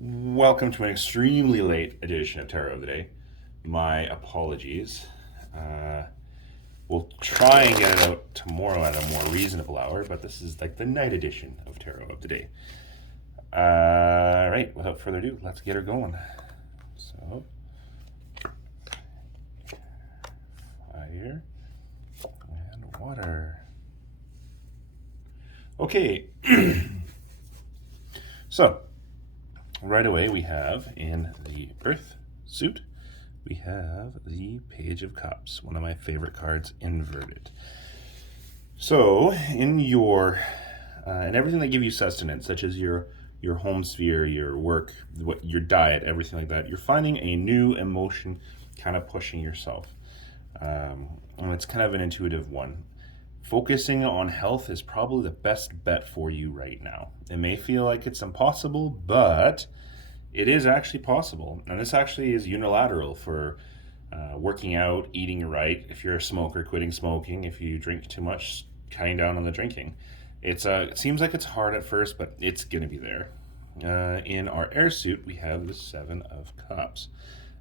Welcome to an extremely late edition of Tarot of the Day. My apologies. We'll try and get it out tomorrow at a more reasonable hour, but this is like the night edition of Tarot of the Day. All right, without further ado, let's get her going. So, fire and water. Okay. So, right away we have in the Earth suit, we have the Page of Cups, one of my favorite cards inverted. So in your and everything that give you sustenance, such as your home sphere, your work, your diet, everything like that, you're finding a new emotion kind of pushing yourself. And it's kind of an intuitive one. Focusing on health is probably the best bet for you right now. It may feel like it's impossible, but it is actually possible. And this actually is unilateral for working out, eating right. If you're a smoker, quitting smoking. If you drink too much, cutting down on the drinking. It seems like it's hard at first, but it's going to be there. In our air suit, we have the Seven of Cups.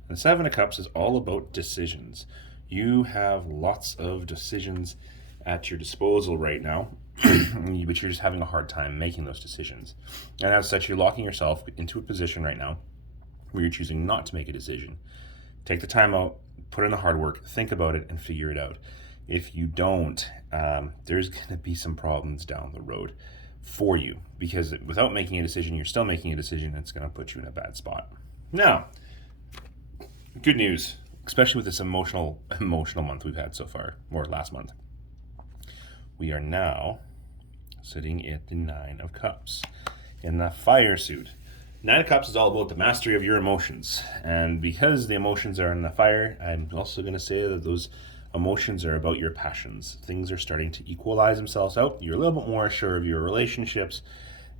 And the Seven of Cups is all about decisions. You have lots of decisions at your disposal right now, but you're just having a hard time making those decisions. And as such, you're locking yourself into a position right now where you're choosing not to make a decision. Take the time out, put in the hard work, think about it, and figure it out. If you don't, there's going to be some problems down the road for you, because without making a decision, you're still making a decision, and it's going to put you in a bad spot. Now, good news, especially with this emotional month we've had so far, or last month. We are now sitting at the Nine of Cups in the fire suit. Nine of Cups is all about the mastery of your emotions. And because the emotions are in the fire, I'm also going to say that those emotions are about your passions. Things are starting to equalize themselves out. You're a little bit more sure of your relationships.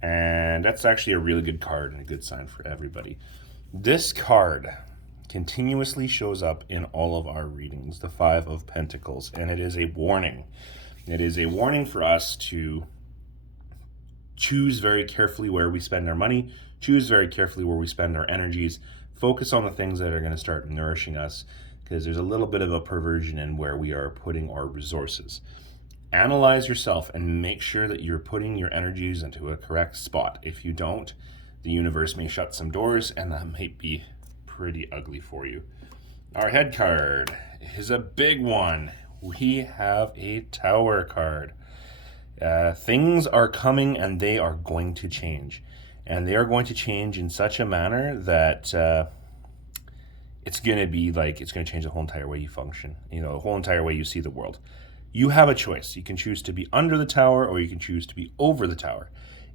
And that's actually a really good card and a good sign for everybody. This card continuously shows up in all of our readings, the Five of Pentacles, and it is a warning. It is a warning for us to choose very carefully where we spend our money, choose very carefully where we spend our energies, focus on the things that are going to start nourishing us, because there's a little bit of a perversion in where we are putting our resources. Analyze yourself and make sure that you're putting your energies into a correct spot. If you don't, the universe may shut some doors, and that might be pretty ugly for you. Our head card is a big one. We have a Tower card. Things are coming and they are going to change. And they are going to change in such a manner that it's going to change the whole entire way you function, the whole entire way you see the world. You have a choice. You can choose to be under the tower, or you can choose to be over the tower.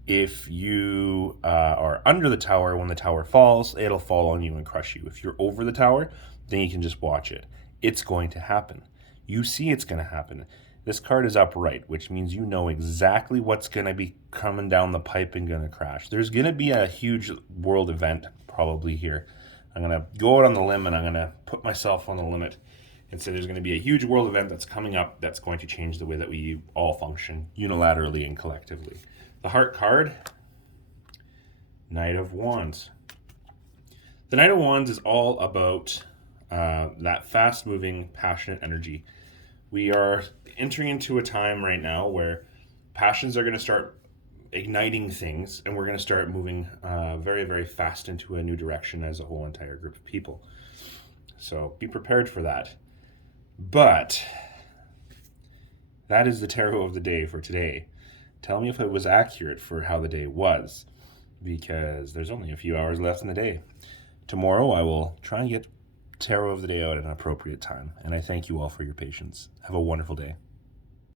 If you are under the tower, when the tower falls, it'll fall on you and crush you. If you're over the tower, then you can just watch it. It's going to happen. You see it's going to happen. This card is upright, which means you know exactly what's going to be coming down the pipe and going to crash. There's going to be a huge world event probably here. I'm going to go out on the limb, and I'm going to put myself on the limit and say there's going to be a huge world event that's coming up that's going to change the way that we all function unilaterally and collectively. The Heart card, Knight of Wands. The Knight of Wands is all about that fast-moving, passionate energy. We are entering into a time right now where passions are going to start igniting things, and we're going to start moving very, very fast into a new direction as a whole entire group of people. So be prepared for that. But that is the tarot of the day for today. Tell me if it was accurate for how the day was, because there's only a few hours left in the day. Tomorrow I will try and get tarot of the day out at an appropriate time, and I thank you all for your patience. Have a wonderful day.